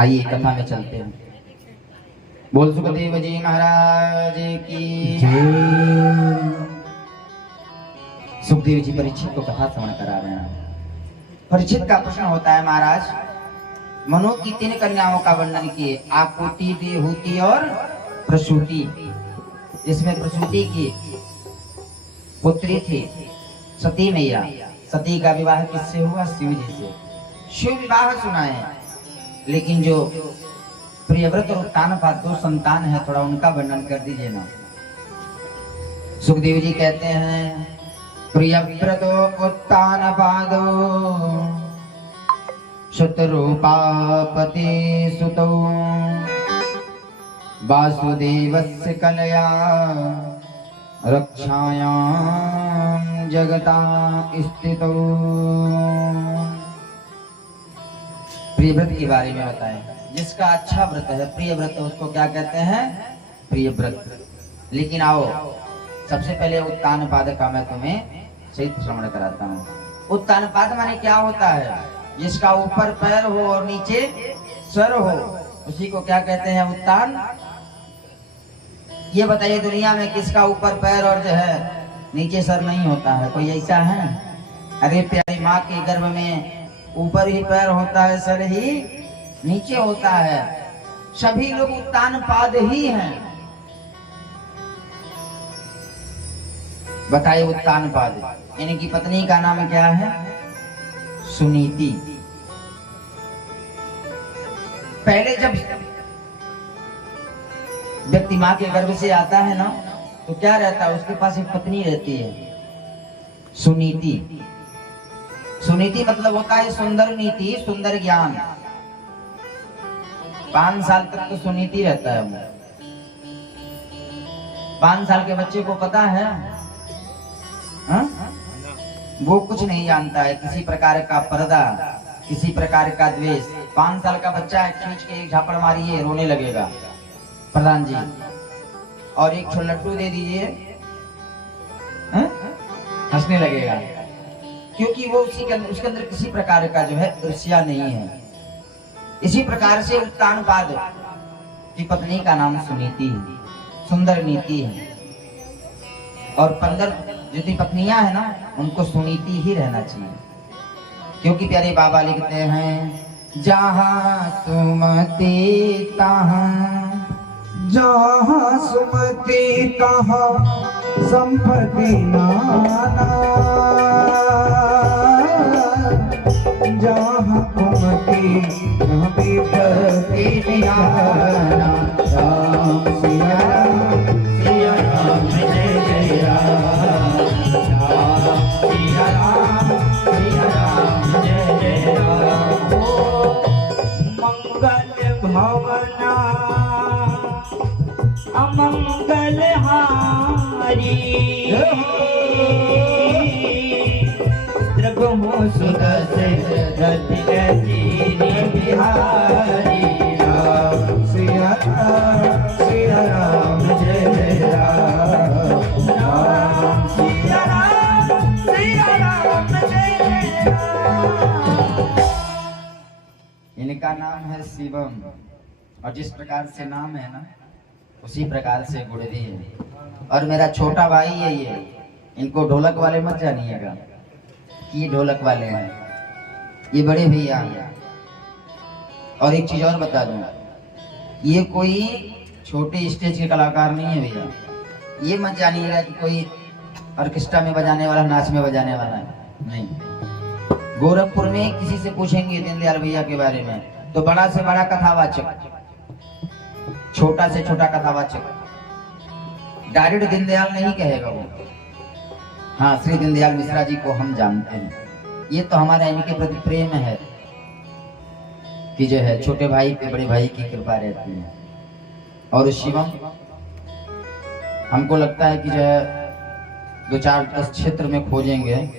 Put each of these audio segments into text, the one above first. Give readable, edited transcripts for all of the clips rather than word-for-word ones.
आइए कथा में चलते हैं। बोल सुखदेव जी महाराज की सुखदेव जी परीक्षित को कथा श्रवण करा रहे हैं। परीक्षित का प्रश्न होता है, महाराज मनु की 3 कन्याओं का वर्णन किए, आकुति, देहूति और प्रसूति। इसमें प्रसूति की पुत्री थी सती मैया। सती का विवाह किससे हुआ? शिव जी से। शिव विवाह सुना है, लेकिन जो प्रियव्रत और उत्तानपाद 2 संतान है, थोड़ा उनका वर्णन कर दीजिए ना। सुखदेव जी कहते हैं, प्रियव्रतो उत्तानपादो शतरूपापति सुतो वासुदेवस्य कलया रक्षायां जगता स्थितो। प्रियव्रत के बारे में बताएं। जिसका अच्छा व्रत है प्रिय व्रत, उसको क्या कहते हैं? प्रिय व्रत। लेकिन आओ सबसे पहले उत्तानपाद का मैं तुम्हें सही श्रवण कराता हूँ। उत्तानपाद माने क्या होता है? जिसका ऊपर पैर हो और नीचे सर हो, उसी को क्या कहते हैं? उत्तान। ये बताइए दुनिया में किसका ऊपर पैर और जो है नीचे सर नहीं होता है? कोई ऐसा है? अरे प्यारी माँ के गर्भ में ऊपर ही पैर होता है, सर ही नीचे होता है। सभी लोग उत्तानपाद ही हैं। बताइए उत्तानपाद। इनकी पत्नी का नाम क्या है? सुनीति। पहले जब व्यक्ति माँ के गर्भ से आता है ना, तो क्या रहता है? उसके पास एक पत्नी रहती है, सुनीति। सुनीति मतलब होता है सुंदर नीति, सुंदर ज्ञान। 5 साल तक तो सुनीति रहता है। 5 साल के बच्चे को पता है हा? वो कुछ नहीं जानता है, किसी प्रकार का पर्दा, किसी प्रकार का द्वेष। 5 साल का बच्चा है, खींच के एक झापड़ मारिए रोने लगेगा प्रधान जी, और एक लड्डू दे दीजिए हंसने लगेगा, क्योंकि वो उसके अंदर किसी प्रकार का जो है ईर्ष्या नहीं है। इसी प्रकार से उत्तानपाद की पत्नी का नाम सुनीति है, सुंदर नीति है। और 15 जितनी पत्नियां है ना, उनको सुनीति ही रहना चाहिए। क्योंकि प्यारे बाबा लिखते हैं, जहाँ सुमति तहाँ, जहाँ सुमति तहाँ संपत्ति नाना, जहाँ कुमति तहाँ विपत्ति निराना। राम सिया राम जय जय राम, राम सिया राम जय जय राम। मंगल भवना अमंगल हारी, द्रवहु सुदशरथ रचिनी बिहारी। राम सिया राम जय जय राम, राम सिया राम जय जय राम। इनका नाम है शिवम, और जिस प्रकार से नाम है ना, उसी प्रकार से गुण भी है। और मेरा छोटा भाई है ये, इनको ढोलक वाले मत जानिएगा, ये ढोलक वाले हैं, ये बड़े भैया हैं। और एक चीज और बता दूं, ये कोई छोटे स्टेज के कलाकार नहीं है भैया। ये मत जानिएगा कि कोई ऑर्केस्ट्रा में बजाने वाला, नाच में बजाने वाला है, नहीं। गोरखपुर में किसी से पूछेंगे दीनदयाल भैया के बारे में, तो बड़ा से बड़ा कथावाचक, छोटा से छोटा कथावाचक, डायरेक्ट दीनदयाल नहीं कहेगा वो। हाँ, श्री दीनदयाल मिश्रा जी को हम जानते हैं। ये तो हमारा इनके प्रति प्रेम है कि जो है छोटे भाई पे बड़े भाई की कृपा रहती है। और शिवम, हमको लगता है कि जो है 2-4-10 क्षेत्र में खोजेंगे,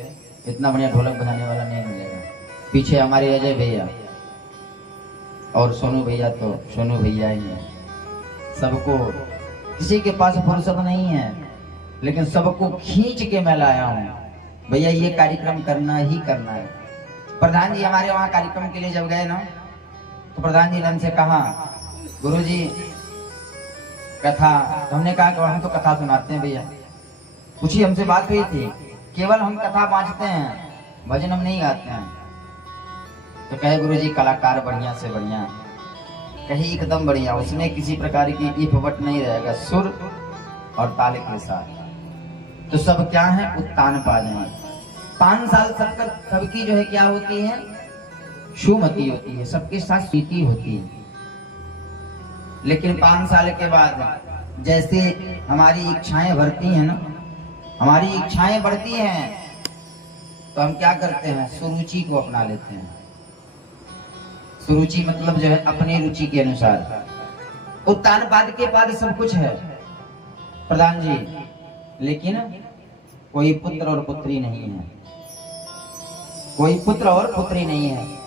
इतना बढ़िया ढोलक बजाने वाला नहीं मिलेगा। पीछे हमारे अजय भैया और सोनू भैया, तो सोनू भैया ही है। सबको, किसी के पास फुर्सत नहीं है, लेकिन सबको खींच के मैं लाया हूँ। भैया ये कार्यक्रम करना ही करना है। प्रधान जी हमारे वहाँ कार्यक्रम के लिए जब गए ना, तो तो प्रधान जी ने हमसे कहा गुरुजी कथा, तो हमने कहा कि हम तो कथा सुनाते हैं भैया। कुछ ही हमसे बात हुई थी, केवल हम कथा बांटते हैं, भजन हम नहीं गाते हैं। तो कहे गुरुजी कलाकार बढ़िया से बढ़िया, कहीं एकदम बढ़िया, उसमें किसी प्रकार की इफवट नहीं रहेगा, सुर और ताल के साथ। तो सब क्या है, उत्तान पा जाए। 5 साल सबकी जो है क्या होती है, सुमति होती है, सबके साथ प्रीति होती है। लेकिन 5 साल के बाद जैसे हमारी इच्छाएं बढ़ती हैं ना, हमारी इच्छाएं बढ़ती हैं, तो हम क्या करते हैं, सुरुचि को अपना लेते हैं। सुरुचि मतलब जो है अपनी रुचि के अनुसार। उत्तान पाद के बाद सब कुछ है प्रधान जी, लेकिन कोई पुत्र और पुत्री नहीं है, कोई पुत्र और पुत्री नहीं है।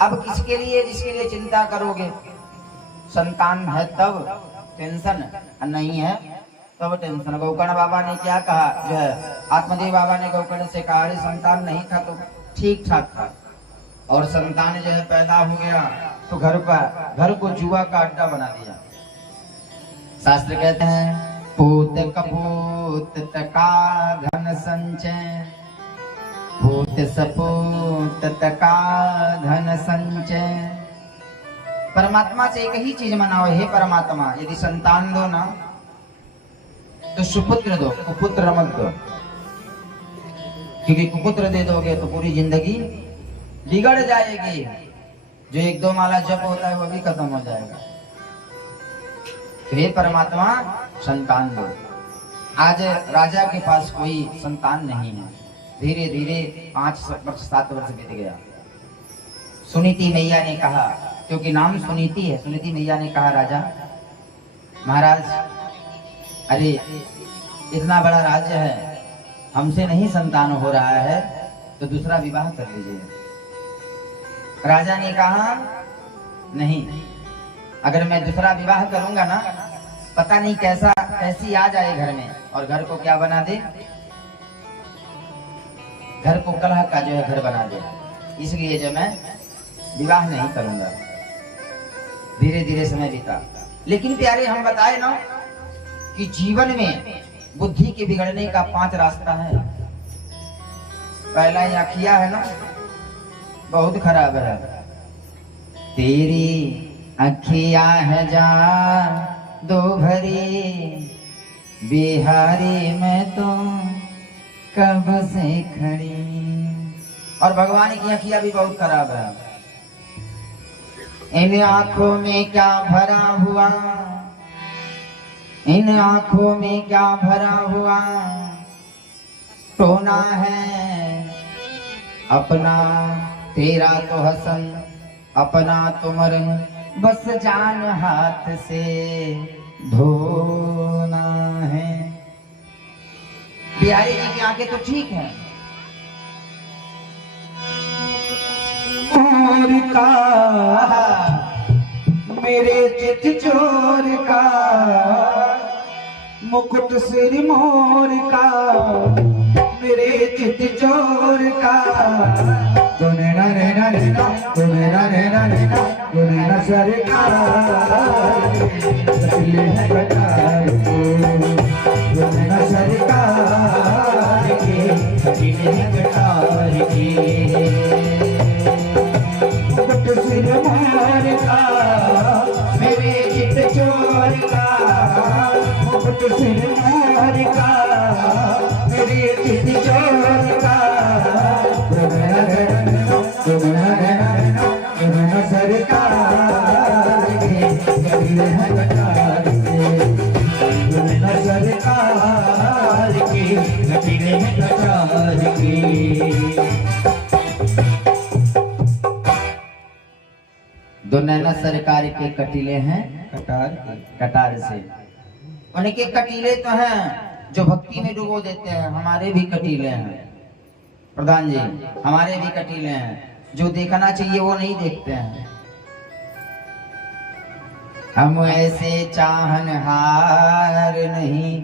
अब किसके लिए, जिसके लिए चिंता करोगे? संतान है तब टेंशन, नहीं है तब टेंशन। गोकर्ण बाबा ने क्या कहा, जो है आत्मदेव बाबा ने गोकर्ण से कहा, अरे संतान नहीं था तो ठीक ठाक था, और संतान जो है पैदा हो गया तो घर को जुआ का अड्डा बना दिया। शास्त्र कहते हैं पूत कपूत तका धन संचय, पूत सपूत तका धन संचय। परमात्मा से एक ही चीज मनाओ, हे परमात्मा यदि संतान दो ना तो सुपुत्र दो, कुपुत्र मत दो, क्योंकि कुपुत्र दे दोगे तो पूरी जिंदगी बिगड़ जाएगी। जो 1-2 माला जप होता है वो भी खत्म हो जाएगा। तो हे परमात्मा संतान दो। आज राजा के पास कोई संतान नहीं है, धीरे धीरे 5-7 वर्ष बीत गया। सुनीति मैया ने कहा, क्योंकि नाम सुनीति है, सुनीति मैया ने कहा राजा महाराज, अरे इतना बड़ा राज्य है, हमसे नहीं संतान हो रहा है, तो दूसरा विवाह कर लीजिए। राजा ने कहा नहीं, अगर मैं दूसरा विवाह करूंगा ना, पता नहीं कैसी आ जाए घर में, और घर को क्या बना दे, घर को कलह का जो है घर बना दे, इसलिए जो मैं विवाह नहीं करूंगा। धीरे धीरे समय बीता। लेकिन प्यारे हम बताए ना कि जीवन में बुद्धि के बिगड़ने का 5 रास्ता है। पहला आँखिया है ना, बहुत खराब है। तेरी अखिया है जा दो भरी, बिहारी में तुम कब से खड़ी। और भगवान की अखिया भी बहुत खराब है। इन आंखों में क्या भरा हुआ, इन आंखों में क्या भरा हुआ, टोना है अपना तेरा तो हसन, अपना तो मरन, बस जान हाथ से धोना है। बिहारी जी की आंखें तो ठीक है। मोर का मेरे चित चोर का, मुकुट सिर मोर का, मेरे चित चोर का। दुनिया रे ना रे ना, दुनिया रे ना रे ना, दुनिया सरकार चले है कटार को, दुनिया सरकार के चले है कटार के। सिर मोर का, मेरे चित चोर का, मुकुट सिर मोर का, मेरे चित चोर का। सरकार के सरकार के दो नैना सरकार के कटीले हैं कटार से। उनके कटीले तो हैं जो भक्ति में डुबो देते हैं, हमारे भी कटीले हैं प्रधान जी, हमारे भी कटीले हैं जो देखना चाहिए वो नहीं देखते हैं। हम ऐसे चाहनहार नहीं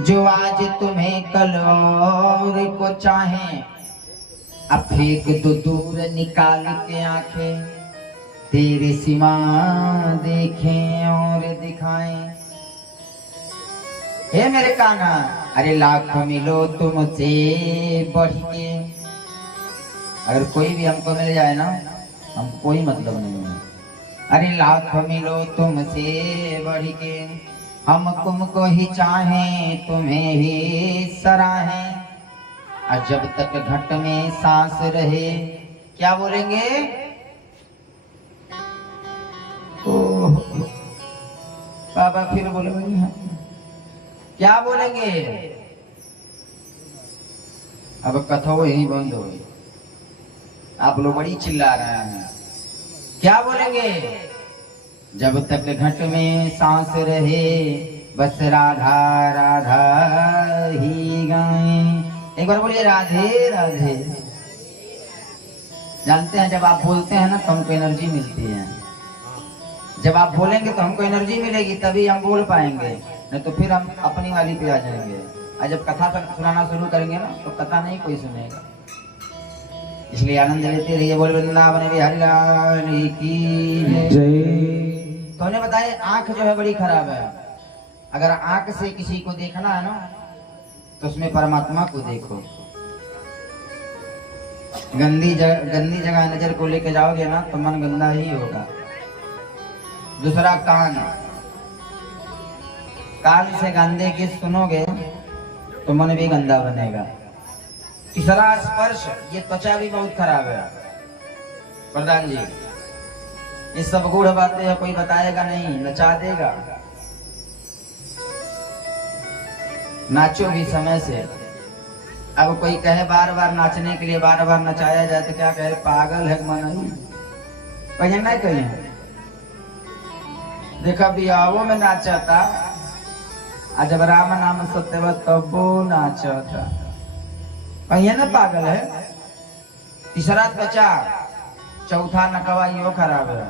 जो आज तुम्हें कल और को चाहें, अब फेंक दो दूर निकाल के आंखें, तेरी सीमा देखें और दिखाएं। हे मेरे कान्हा, अरे लाख मिलो तुमसे बढ़ के। अगर कोई भी हमको मिल जाए ना, हम कोई मतलब नहीं है। अरे लाख मिलो तुमसे बढ़ के, हम तुमको ही चाहें तुम्हें ही सराहें। और जब तक घट में सांस रहे, क्या बोलेंगे? ओह बाबा फिर बोलेंगे, क्या बोलेंगे? अब कथा यही बंद हो गई। आप लोग बड़ी चिल्ला रहे हैं, क्या बोलेंगे? जब तक घट में सांस रहे, बस राधा राधा ही गाएं। एक बार बोलिए राधे राधे। जानते हैं जब आप बोलते हैं ना तो हमको एनर्जी मिलती है। जब आप बोलेंगे तो हमको एनर्जी मिलेगी, तभी हम बोल पाएंगे, नहीं तो फिर हम अपनी वाली पे आ जाएंगे। और जब कथा सुनाना शुरू करेंगे ना तो कथा नहीं कोई सुनेगा। इसलिए आनंद लेते रहिए। बोल वृंदावन बिहारी लाल की जय। तो उन्हें बताए आंख जो है बड़ी खराब है। अगर आंख से किसी को देखना है ना तो उसमें परमात्मा को देखो। गंदी जगह नजर को लेके जाओगे ना तो मन गंदा ही होगा। दूसरा कान से गंदे की सुनोगे तो मन भी गंदा बनेगा। तीसरा स्पर्श, ये त्वचा भी बहुत खराब है। प्रधान जी, ये सब गूढ़ बातें कोई बताएगा नहीं, नचा देगा। नाचो भी समय से। अब कोई कहे बार बार नाचने के लिए, बार बार नचाया जाए तो क्या कहे? पागल है मन ही। कहीं नहीं कहीं देखा बियाहो में नाचा था, आज जब राम नाम सत्य तब वो नाचा था। कहीं ना पागल है। तीसरा त्वचा, चौथा नकवा यो खराब है।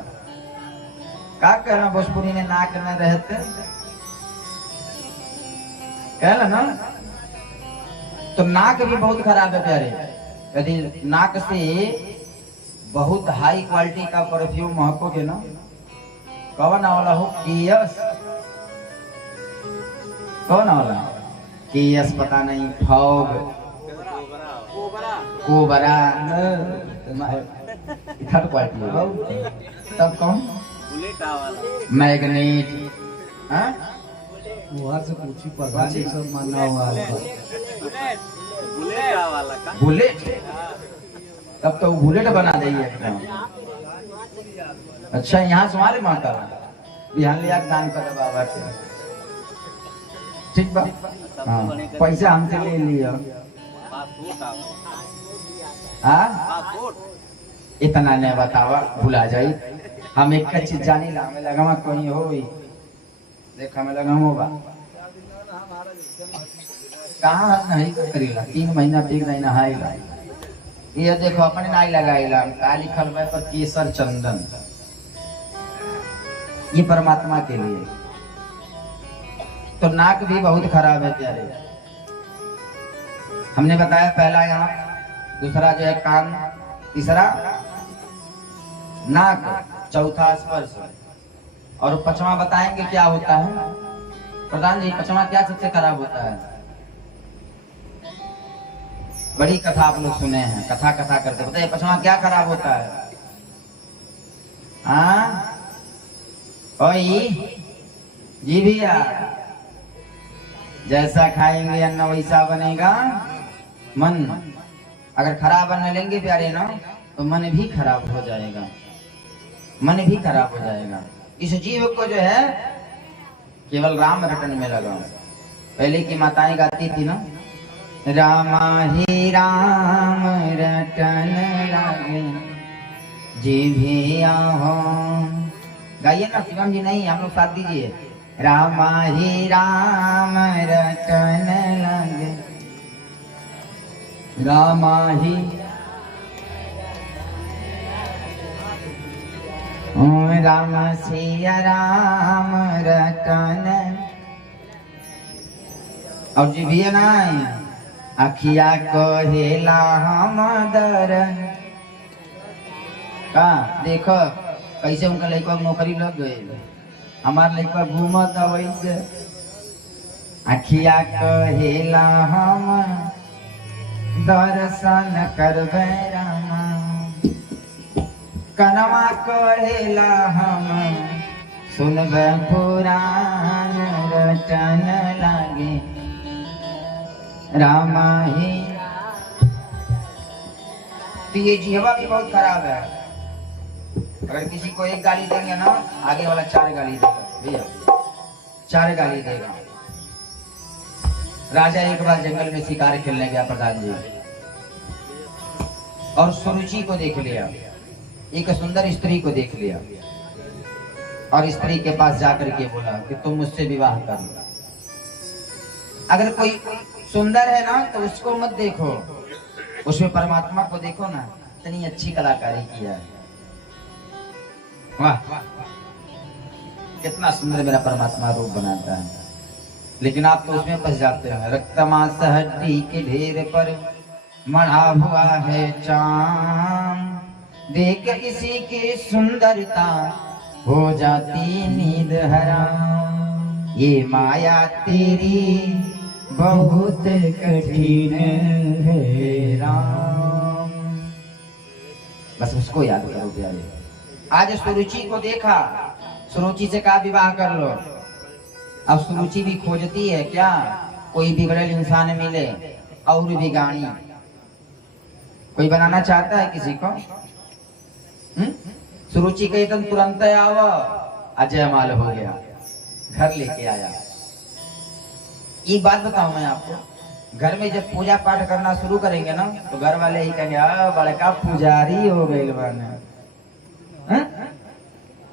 क्या कहना भोजपुरी में नाक में रहते कहला ना, तो नाक भी बहुत खराब है प्यारे। यदि नाक से बहुत हाई क्वालिटी का परफ्यूम महकोगे ना, कौन वाला हो? केयस। कौन वाला? केयस पता नहीं, फॉग, कोबरा, थर्ड क्वालिटी है। तब कौन? मैग्नेट। वहाँ से पूछी प्रधान जी सब माना हुआ है। बुलेट। तब तो बुलेट बना देगी एकदम। अच्छा, यहाँ तुम्हारे माता बिहान लिया दान कर बाबा के। ठीक बा, हाँ, पैसा हमसे ले लिया। इतना नहीं बतावा, भुला जाई। हम एक चीज जानी ला, हमें लगा कोई हो देखा में लगा होगा। कहाँ नहीं करीला, 3 महीना तक नहीं नहाएगा। ये देखो अपने नाई लगाएला, का लिखल है पर केसर चंदन। ये परमात्मा के लिए। तो नाक भी बहुत खराब है प्यारे। हमने बताया पहला यहाँ, दूसरा जो है कान, तीसरा नाक, चौथा स्पर्श, और 5वां बताएंगे क्या होता है। प्रधान जी, 5वां क्या सबसे खराब होता है? बड़ी कथा आप लोग सुने हैं, कथा करते बताइए 5वां क्या खराब होता है? हाँ ओई जी भैया, जैसा खाएंगे अन्न वैसा बनेगा मन। अगर खराब अन्न लेंगे प्यारे ना तो मन भी खराब हो जाएगा, मन भी खराब हो जाएगा। इस जीव को जो है केवल राम रटन में लगा। पहले की माताएं गाती थी ना, रामा ही राम रटन लगे जीभिया हो। गाइए ना शिवम जी, नहीं हम लोग साथ दीजिए। रामा ही राम रटन लगे, रामा ही राम सिया राम रटन। और जी भी ना अखिया कहेला हम दर का देखो कैसे उनका लड़का नौकरी लग गए, हमार लड़का घूमत वैसे अखिया कहेला हम दर्शन करबे रामा, कनवा कहेला हम सुनबे पुराण रचन लागे रामा ही। तो ये जीवा भी बहुत खराब है, अगर किसी को एक गाली देंगे ना आगे वाला 4 गाली देगा भैया, 4 गाली देगा। राजा एक बार जंगल में शिकार खेलने गया प्रधान जी, और सुरुचि को देख लिया, एक सुंदर स्त्री को देख लिया, और स्त्री के पास जाकर के बोला कि तुम मुझसे विवाह कर लो। अगर कोई सुंदर है ना तो उसको मत देखो, उसमें परमात्मा को देखो ना, इतनी अच्छी कलाकारी किया है, वाह कितना सुंदर मेरा परमात्मा रूप बनाता है। लेकिन आप तो उसमें फंस जाते हैं, रक्त मांस हड्डी के ढेर पर मढ़ा हुआ है चांद, देख इसी की सुंदरता हो जाती नींद हराम, ये माया तेरी बहुत कठिन है राम। बस उसको याद करो प्यारे। आज सुरुचि को देखा, सुरुचि से कहा विवाह कर लो। अब सुरुचि भी खोजती है क्या कोई बिगड़ेल इंसान मिले और बिगाड़ी, कोई बनाना चाहता है किसी को? सुरुचि के एकदम तुरंत आवा अजय माल हो गया, घर लेके आया। एक बात बताऊं मैं आपको, घर में जब पूजा पाठ करना शुरू करेंगे ना तो घर वाले ही कहेंगे बड़का पुजारी हो गए बने।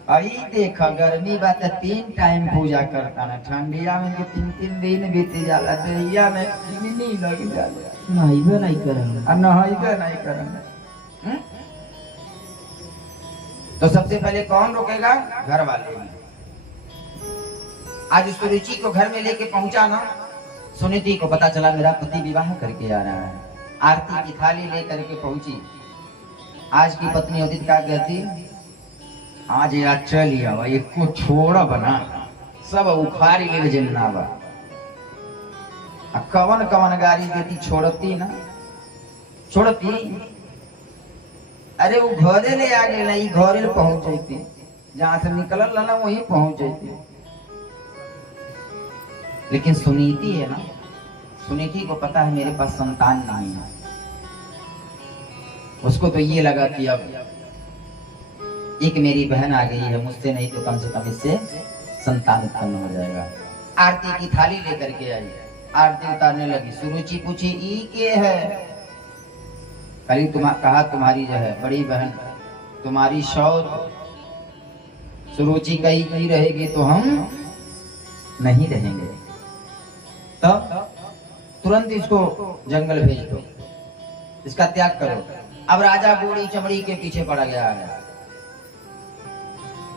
आई देखा गर्मी बात 3 टाइम पूजा करता ना, ठंडिया में 3 दिन बीत जाला, दहिया में नहीं लग जाला, नहाइबे नहीं करेंगे, नहाइबे नहीं करेंगे। तो सबसे पहले कौन रोकेगा? घर वाले। आज सुरुचि को घर में लेके पहुंचा ना, सुनीति को पता चला मेरा पति विवाह करके आ रहा है, आरती की थाली लेकर के पहुंची। आज की पत्नी होती क्या कहती? आज या चलिए एक को छोड़ा बना सब उखाड़ी ले जिन्ना बा, कवन कवन गाड़ी देती छोड़ती ना, छोड़ती। अरे वो घरे ले आ गए ना, घरे पहुंच जाती, जहां से निकलल ना वहीं पहुंच जाती। लेकिन सुनीति है ना, सुनीति को पता है मेरे पास संतान नहीं है, उसको तो ये लगा कि अब एक मेरी बहन आ गई है, मुझसे नहीं तो कम से कम इससे संतान उत्पन्न हो जाएगा। आरती की थाली लेकर के आई, आरती उतारने लगी। सुरुचि पूछी ई के है? कली कहा तुम्हारी जो है बड़ी बहन, तुम्हारी शौर। सुरुचि कही की रहेगी तो हम नहीं रहेंगे, तब तुरंत इसको जंगल भेज दो, इसका त्याग करो। अब राजा बूढ़ी चमड़ी के पीछे पड़ा गया है,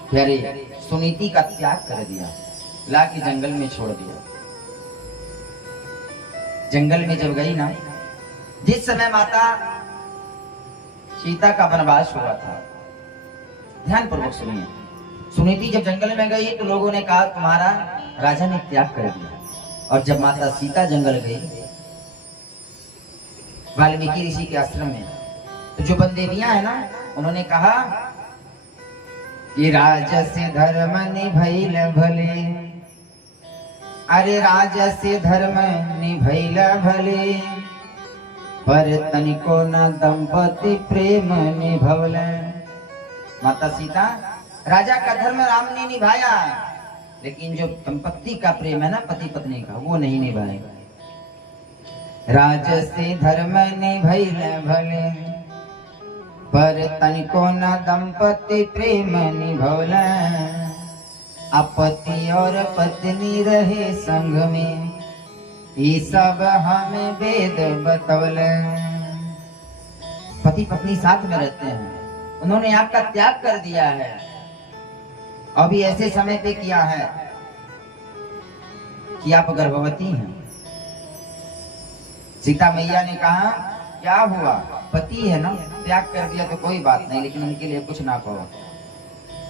प्यारे सुनीति का त्याग कर दिया, ला के जंगल में छोड़ दिया। जंगल में जब गई ना, जिस समय माता सीता का वनवास हुआ था, ध्यान पूर्वक सुनिए। सुनीति जब जंगल में गई तो लोगों ने कहा तुम्हारा राजा ने त्याग कर दिया। और जब माता सीता जंगल गई वाल्मीकि ऋषि के आश्रम में, तो जो बनदेवियां है ना, उन्होंने कहा ये राज से धर्म निभैल भले, अरे राज से धर्म निभैल भले, पर तनिको न दंपति प्रेम निभवले। माता सीता, राजा का धर्म राम ने निभाया, लेकिन जो दंपति का प्रेम है ना पति पत्नी का, वो नहीं निभाएगा। राज से धर्म निभैल भले, पर तनिको न दंपति प्रेम निभवले, अपति और पत्नी रहे संग में, ये सब हमें वेद बतवले। पति पत्नी साथ में रहते हैं, उन्होंने आपका त्याग कर दिया है। अभी ऐसे समय पे किया है कि आप गर्भवती हैं। सीता मैया ने कहा क्या हुआ, पति है ना, त्याग कर दिया तो कोई बात नहीं, लेकिन उनके लिए कुछ ना कहो।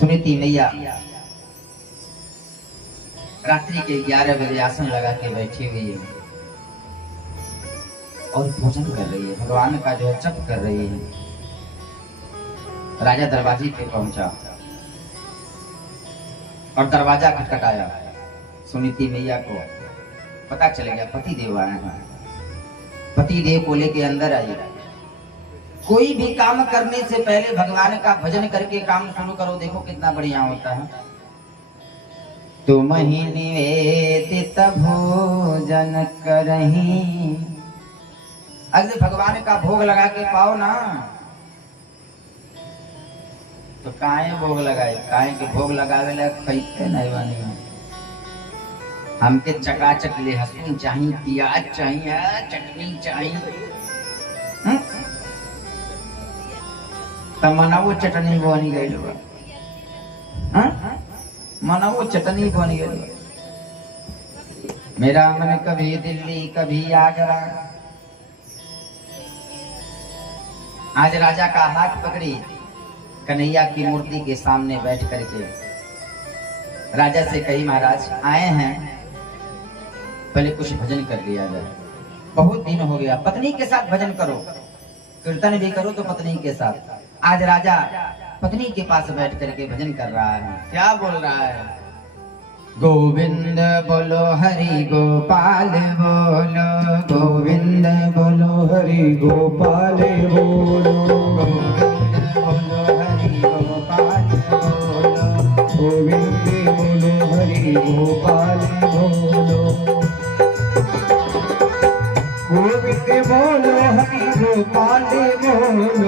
सुनीति मैया रात्रि के 11 बजे आसन लगा के बैठी हुई है और भोजन कर रही है, भगवान का जो है जप कर रही है। राजा दरवाजे पे पहुंचा और दरवाजा खटखटाया। सुनीति मैया को पता चल गया पति देव आए हैं। पति देव को लेके अंदर आई। कोई भी काम करने से पहले भगवान का भजन करके काम शुरू करो, देखो कितना बढ़िया होता है। तुम ही निवेदित भोजन करही, अगर भगवान का भोग लगा के पाओ ना तो काहे भोग लगाए, काहे के भोग लगावे ला खैते नहीं बानी। हमके चकाचक लहसुन चाहिए, प्याज चाहिए, चटनी चाहिए। तब मनावो चटनी बनी गई, मनावो चटनी बन गई। मेरा मन कभी दिल्ली कभी आगरा। आज राजा का हाथ पकड़ी कन्हैया की मूर्ति के सामने बैठ करके राजा से कही, महाराज आए हैं, पहले कुछ भजन कर लिया जाए। बहुत दिन हो गया, पत्नी के साथ भजन करो, कीर्तन भी करो तो पत्नी के साथ। आज राजा पत्नी के पास बैठ करके भजन कर रहा है। क्या बोल रहा है? गोविंद बोलो हरि गोपाल बोलो, गोविंद बोलो हरि गोपाल बोलो, गोविंद बोलो हरि गोपाल बोलो, गोविंद बोलो हरि गोपाल बोलो, गोविंद बोलो हरि गोपाल बोलो,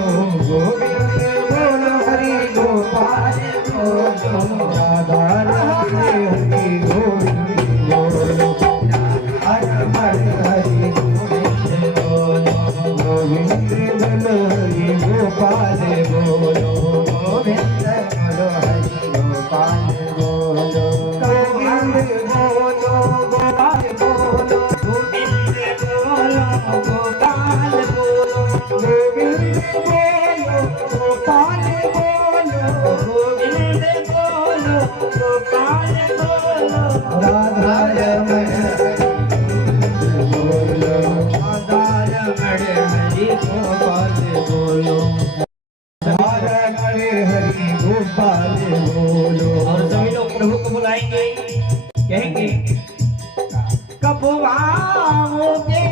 गोविंद बोलो हरि गोपाल बोलो, राधा राधे हरि गोविंद बोलो, हर हरि गोविंद बोलो, गोविंद बोलो हरि गोपाल बोलो, गोविंद बोलो हरि गोपाल बोलो, गोविंद बोलो गोपाल बोलो, गोविंद बोलो गोपाल बोलो, गोविंद बोलो गोपाल बोलो, गोविंद बोलो गोपाल बोलो, राधा रमण बोलो, राधा रमण हरि गोपाल बोलो, राधा रमण हरि गोपाल बोलो। और सभी लोग प्रभु को बुलाएंगे, कहेंगे कब आओगे,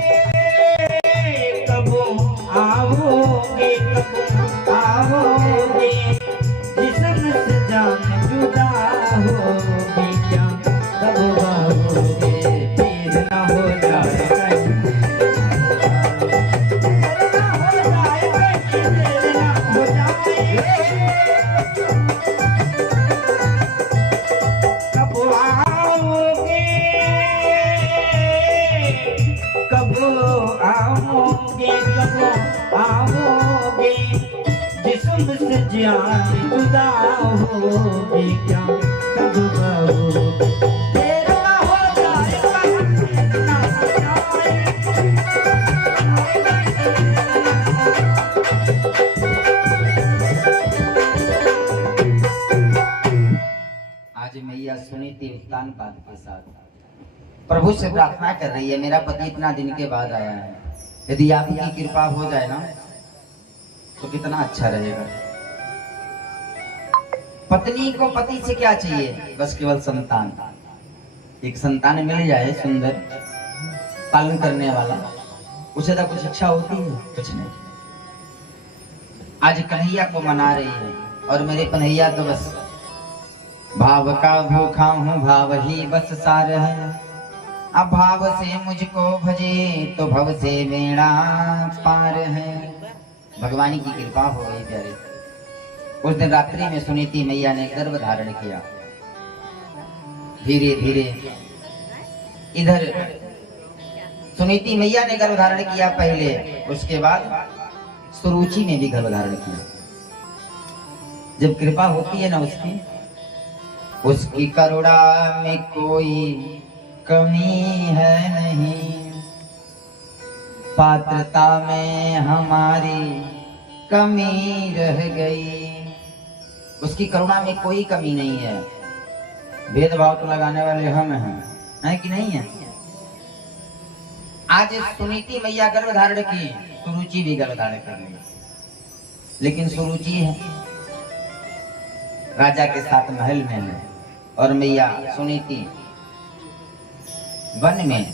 कब आओगे, कब आओगे, जिस्म से जान जुदा होगे क्या, कब आओगे, पीर न हो जाएगा, कब आओगे, कब आओगे, कब आओगे, जिस्म से जान जुदा होगे क्या, कब आओगे, देर ना हो जाएगा, देर ना हो आज मैया सुनीति उत्तान पाद के साथ प्रभु से प्रार्थना कर रही है, मेरा पति इतना दिन के बाद आया है, यदि आपकी कृपा हो जाए ना तो कितना अच्छा रहेगा। पत्नी को पति से क्या चाहिए? बस केवल संतान, एक संतान मिल जाए सुंदर, पालन करने वाला, उसे तो कुछ इच्छा होती है? कुछ नहीं। आज कन्हैया को मना रही है और मेरे कन्हैया तो बस भाव का भूखा हूँ, भाव ही बस सार है, अब भाव से मुझको भजे तो भव से बेड़ा पार है। भगवान की कृपा हो गई प्यारे। उस दिन रात्रि में सुनीति मैया ने गर्भ धारण किया। धीरे धीरे इधर सुनीति मैया ने गर्भ धारण किया पहले, उसके बाद सुरुचि ने भी गर्भ धारण किया। जब कृपा होती है ना उसकी करुणा में कोई कमी है नहीं, पात्रता में हमारी कमी रह गई। उसकी करुणा में कोई कमी नहीं है। भेदभाव तो लगाने वाले हम हैं कि नहीं है? आज सुनीति मैया गर्भ धारण की, सुरुचि भी गर्भ धारण कर ली, लेकिन सुरुचि है राजा के साथ महल में है और मैया सुनीति वन में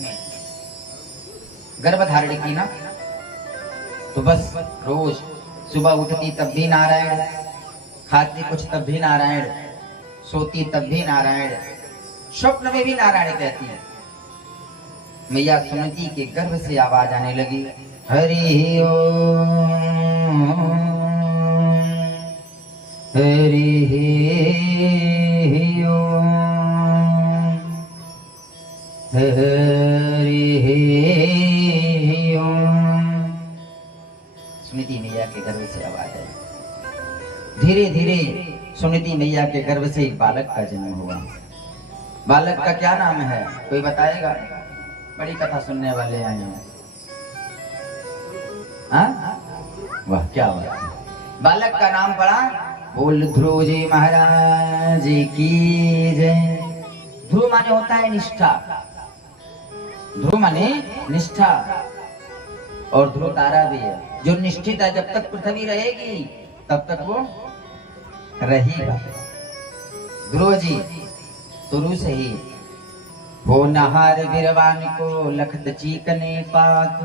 गर्भ धारण की ना, तो बस रोज सुबह उठती तब भी नारायण, खाती कुछ तब भी नारायण, सोती तब भी नारायण, स्वप्न में भी नारायण कहती है। मैया सुनीति के गर्भ से आवाज आने लगी, हरि ओम हरि ओम हरि ओम। सुनीति मैया के गर्भ से आवाज आई। धीरे धीरे सुनीति मैया के गर्भ से एक बालक का जन्म हुआ। बालक का क्या नाम है, कोई बताएगा? बड़ी कथा सुनने वाले आए हैं। वाह क्या बात। बालक का नाम पड़ा, बोल ध्रुव जी महाराज की जय। ध्रुव माने होता है निष्ठा, ध्रुव माने निष्ठा, और ध्रुव तारा भी है जो निष्ठित है। जब तक पृथ्वी रहेगी तब तक वो रहेगा। ध्रुव जी शुरू से ही वो नहार वीरवान को लखत चीकने पात।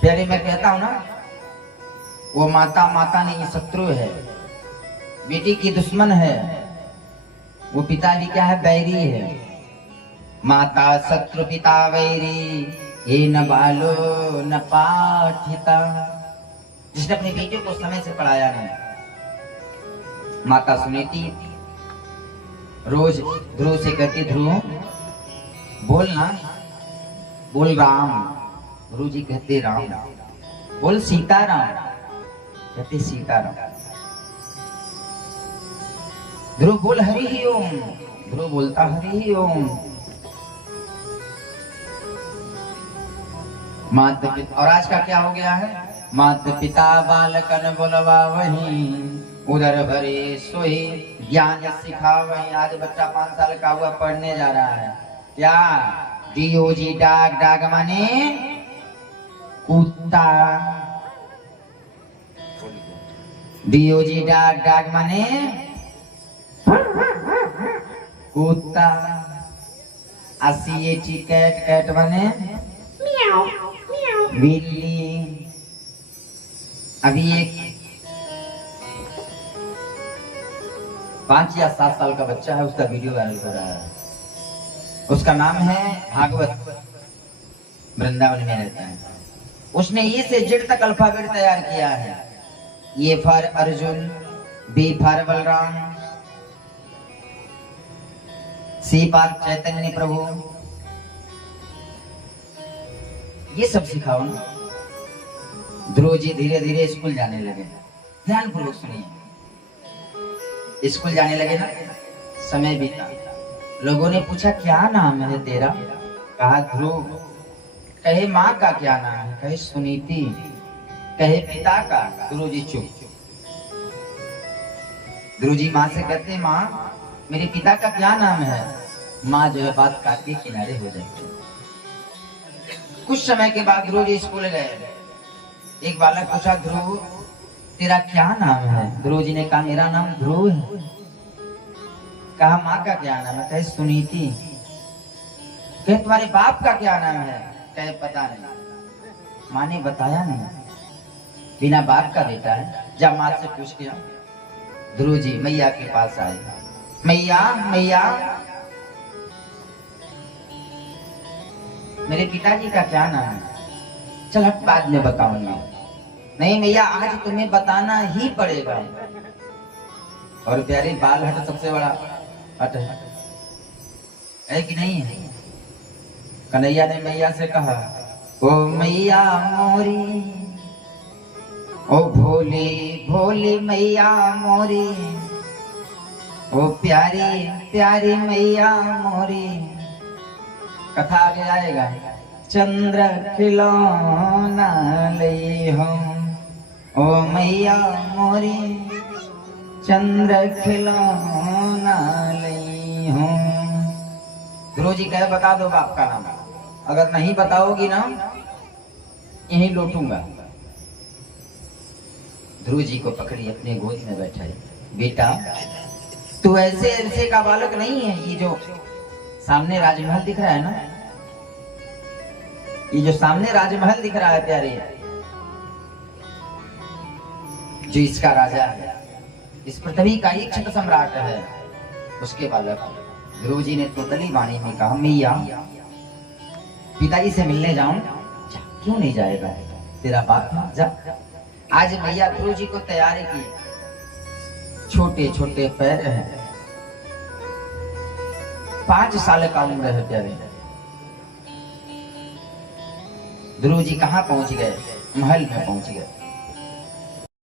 प्यारे मैं कहता हूं ना, वो माता माता नहीं शत्रु है, बेटी की दुश्मन है, वो पिता भी क्या है, बैरी है। माता शत्रु पिता वैरी, ये न बालो न पाठिता। जिसने अपनी बेटी को समय से पढ़ाया नहीं। माता सुनीति रोज ध्रुव से कहती, ध्रुव बोलना, बोल राम। ध्रुव जी कहते राम। बोल सीताराम, कहते सीताराम। ध्रुव बोल हरि ओम, ध्रुव बोलता हरि ओम। माता पिता, और आज का क्या हो गया है, माता पिता बालकन बोलवा वही, उधर भरे सोई ज्ञान सिखा वही। आज बच्चा 5 साल का हुआ, पढ़ने जा रहा है। क्या डीओजी डाग, डाग माने कुत्ता, डीओजी डाग, डाग माने कुत्ता। आसीएटी कैट, कैट माने बिल्ली। अभी एक 5 या 7 साल का बच्चा है, उसका वीडियो वायरल हो रहा है। उसका नाम है भागवत, वृंदावन में रहता है। उसने ई से जेड तक अल्फाबेट तैयार किया है। A for Arjun, B for Balram, C for Chaitanya Prabhu. ये सब सिखाओ ना। ध्रुव जी धीरे धीरे स्कूल जाने लगे। ध्यानपूर्वक सुनिए। स्कूल जाने लगे ना, समय बीता। लोगों ने पूछा क्या नाम है तेरा? कहा ध्रुव। कहे माँ का क्या नाम है? कहे सुनीति। कहे पिता का? ध्रुव जी चुप। ध्रुव जी माँ से कहते, माँ मेरे पिता का क्या नाम है? माँ जो है बात काट के किनारे हो जाती। कुछ समय के बाद ध्रुव जी स्कूल गए। एक बालक पूछा, ध्रुव तेरा क्या नाम है? ध्रुव जी ने कहा मेरा नाम ध्रुव है। कहा माँ का क्या नाम है? कहे सुनीति। कहे तुम्हारे बाप का क्या नाम है? कहे पता नहीं, माँ ने बताया नहीं, बिना बाप का बेटा है। जब माँ से पूछ लिया। ध्रुव जी मैया के पास आए। मैया मैया मेरे पिताजी का क्या नाम है? चल हट, बाद में बताऊंगा। नहीं मैया आज तुम्हें बताना ही पड़ेगा। और प्यारे बाल हट सबसे बड़ा हट है कि नहीं है? कन्हैया ने मैया से कहा, ओ मैया मोरी, ओ भोली भोली मैया मोरी, ओ प्यारी प्यारी मैया मोरी। कथा आगे आएगा। चंद्र खिलौना लई हम, ओ मैया मोरी, चंद्र खिलौना लई हूँ। ध्रुव जी कहे बता दो बाप का नाम, अगर नहीं बताओगी ना यहीं लौटूंगा। ध्रुव जी को पकड़ी अपने गोद में बैठाई, बेटा तू ऐसे ऐसे का बालक नहीं है। ये जो सामने राजमहल दिख रहा है ना, ये जो सामने राजमहल दिख रहा है प्यारे, जो इसका राजा है, इस पृथ्वी का एक छत्र सम्राट है, उसके बालक। ध्रुव जी ने तोतली वाणी में कहा, मैया पिताजी से मिलने जाऊं? क्यों नहीं जाएगा, तेरा बाप जा। आज मैया ध्रुव जी को तैयार की, छोटे छोटे पैर हैं, 5 साल का उम्र है प्यारे। ध्रुव जी कहाँ पहुंच गए? महल में पहुंच गए।